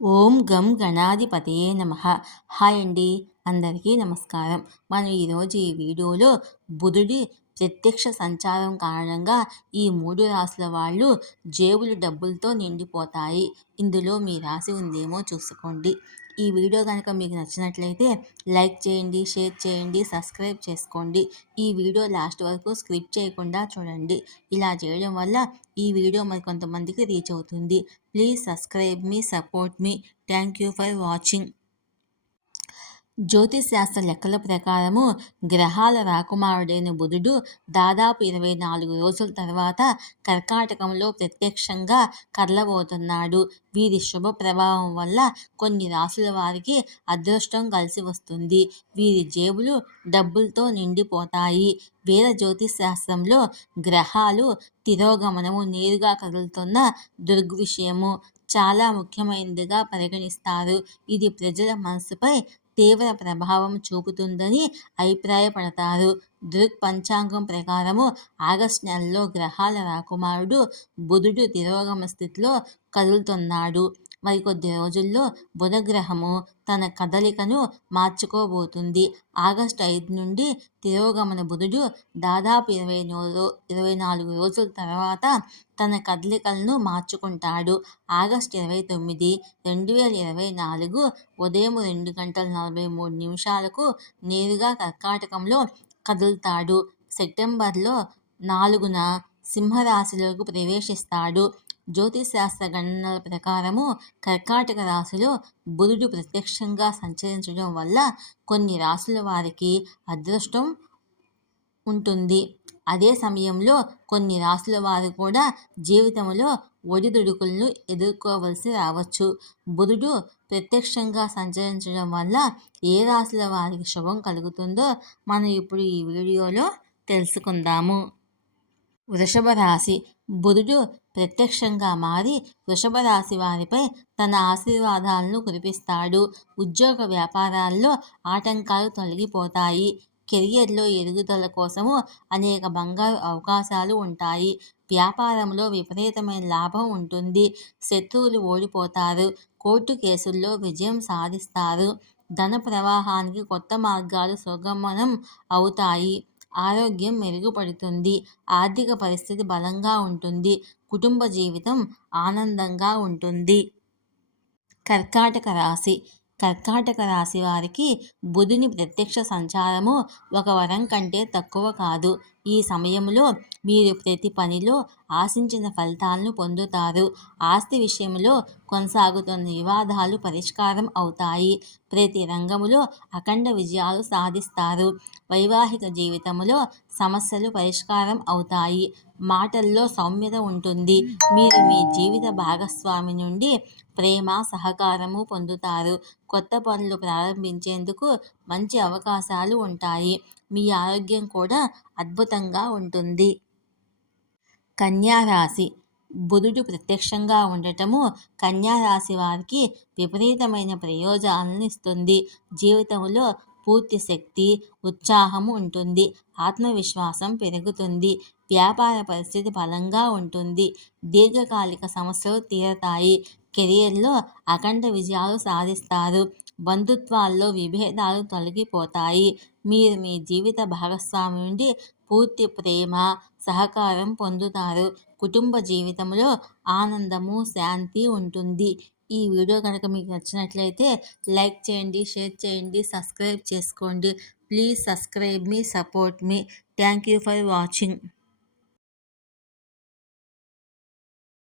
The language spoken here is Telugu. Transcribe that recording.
ఓం గం గణాధిపతయే నమః. హాయ్ అండి, అందరికీ నమస్కారం. మనం ఈరోజు ఈ వీడియోలో బుధుడి ప్రత్యక్ష సంచారం కారణంగా ఈ 3 రాశుల వాళ్ళు జేబులు డబ్బులతో నిండిపోతాయి. ఇందులో మీ రాశి ఉందేమో చూసుకోండి. ఈ వీడియో కనుక మీకు నచ్చినట్లయితే లైక్ చేయండి, షేర్ చేయండి, సబ్స్క్రైబ్ చేసుకోండి. ఈ వీడియో లాస్ట్ వరకు స్కిప్ చేయకుండా చూడండి. ఇలా చేయడం వల్ల ఈ వీడియో మరి కొంతమందికి రీచ్ అవుతుంది. Please subscribe me, support me. Thank you for watching. జ్యోతిష్ శాస్త్ర లెక్కల ప్రకారము గ్రహాల రాకుమారుడైన బుధుడు దాదాపు 24 రోజుల తర్వాత కర్కాటకంలో ప్రత్యక్షంగా కదలబోతున్నాడు. వీరి శుభ ప్రభావం వల్ల కొన్ని రాసుల వారికి అదృష్టం కలిసి వస్తుంది. వీరి జేబులు డబ్బులతో నిండిపోతాయి. వేద జ్యోతిష్ శాస్త్రంలో గ్రహాలు తిరోగమనము నేరుగా కదులుతున్న దృగ్విషయము చాలా ముఖ్యమైనదిగా పరిగణిస్తారు. ఇది ప్రజల మనసుపై తీవ్ర ప్రభావం చూపుతుందని అభిప్రాయపడతారు. పంచాంగం ప్రకారము ఆగస్టు నెలలో గ్రహాల రాకుమారుడు బుధుడు తిరోగమ స్థితిలో కదులుతున్నాడు. మరికొద్ది రోజుల్లో బుధగ్రహము తన కదలికను మార్చుకోబోతుంది. ఆగస్టు 5 నుండి తిరోగమన బుధుడు దాదాపు 24 రోజుల తర్వాత తన కదలికలను మార్చుకుంటాడు. ఆగస్టు 29, 2024 ఉదయం 2:43 నేరుగా కర్కాటకంలో కదులుతాడు. సెప్టెంబర్లో 4న సింహరాశిలోకి ప్రవేశిస్తాడు. జ్యోతిష్ శాస్త్ర గణనల ప్రకారము కర్కాటక రాశిలో బుధుడు ప్రత్యక్షంగా సంచరించడం వల్ల కొన్ని రాశుల వారికి అదృష్టం ఉంటుంది. అదే సమయంలో కొన్ని రాశుల వారు కూడా జీవితంలో ఒడిదుడుకులను ఎదుర్కోవలసి రావచ్చు. బుధుడు ప్రత్యక్షంగా సంచరించడం వల్ల ఏ రాశుల వారికి శుభం కలుగుతుందో మనం ఇప్పుడు ఈ వీడియోలో తెలుసుకుందాము. వృషభ రాశి. బుధుడు ప్రత్యక్షంగా మారి వృషభ రాశి వారిపై తన ఆశీర్వాదాలను కురిపిస్తాడు. ఉద్యోగ వ్యాపారాల్లో ఆటంకాలు తొలగిపోతాయి. కెరియర్లో ఎదుగుదల కోసము అనేక బంగారు అవకాశాలు ఉంటాయి. వ్యాపారంలో విపరీతమైన లాభం ఉంటుంది. శత్రువులు ఓడిపోతారు. కోర్టు కేసుల్లో విజయం సాధిస్తారు. ధన ప్రవాహానికి కొత్త మార్గాలు సుగమనం అవుతాయి. ఆరోగ్యం మెరుగుపడుతుంది. ఆర్థిక పరిస్థితి బలంగా ఉంటుంది. కుటుంబ జీవితం ఆనందంగా ఉంటుంది. కర్కాటక రాశి. కర్కాటక రాశి వారికి బుధుని ప్రత్యక్ష సంచారము ఒక వరం కంటే తక్కువ కాదు. ఈ సమయంలో మీరు ప్రతి పనిలో ఆశించిన ఫలితాలను పొందుతారు. ఆస్తి విషయంలో కొనసాగుతున్న వివాదాలు పరిష్కారం అవుతాయి. ప్రతి రంగంలో అఖండ విజయాలు సాధిస్తారు. వైవాహిక జీవితంలో సమస్యలు పరిష్కారం అవుతాయి. మాటల్లో సౌమ్యత ఉంటుంది. మీరు మీ జీవిత భాగస్వామి నుండి ప్రేమ, సహకారము పొందుతారు. కొత్త పనులు ప్రారంభించేందుకు మంచి అవకాశాలు ఉంటాయి. మీ ఆరోగ్యం కూడా అద్భుతంగా ఉంటుంది. కన్యా రాశి. బుధుడు ప్రత్యక్షంగా ఉండటము కన్యా రాశి వారికి విపరీతమైన ప్రయోజనాలను ఇస్తుంది. జీవితంలో పూర్తి శక్తి, ఉత్సాహము ఉంటుంది. ఆత్మవిశ్వాసం పెరుగుతుంది. వ్యాపార పరిస్థితి బలంగా ఉంటుంది. దీర్ఘకాలిక సమస్యలు తీరతాయి. కెరియర్లో అఖండ విజయాలు సాధిస్తారు. బంధుత్వాల్లో విభేదాలు తొలగిపోతాయి. మీరు మీ జీవిత భాగస్వామి నుండి పూర్తి ప్రేమ, సహకారం పొందుతారు. కుటుంబ జీవితంలో ఆనందము, శాంతి ఉంటుంది. ఈ వీడియో కనుక మీకు నచ్చినట్లయితే లైక్ చేయండి, షేర్ చేయండి, సబ్స్క్రైబ్ చేసుకోండి. Please subscribe me, support me. Thank you for watching.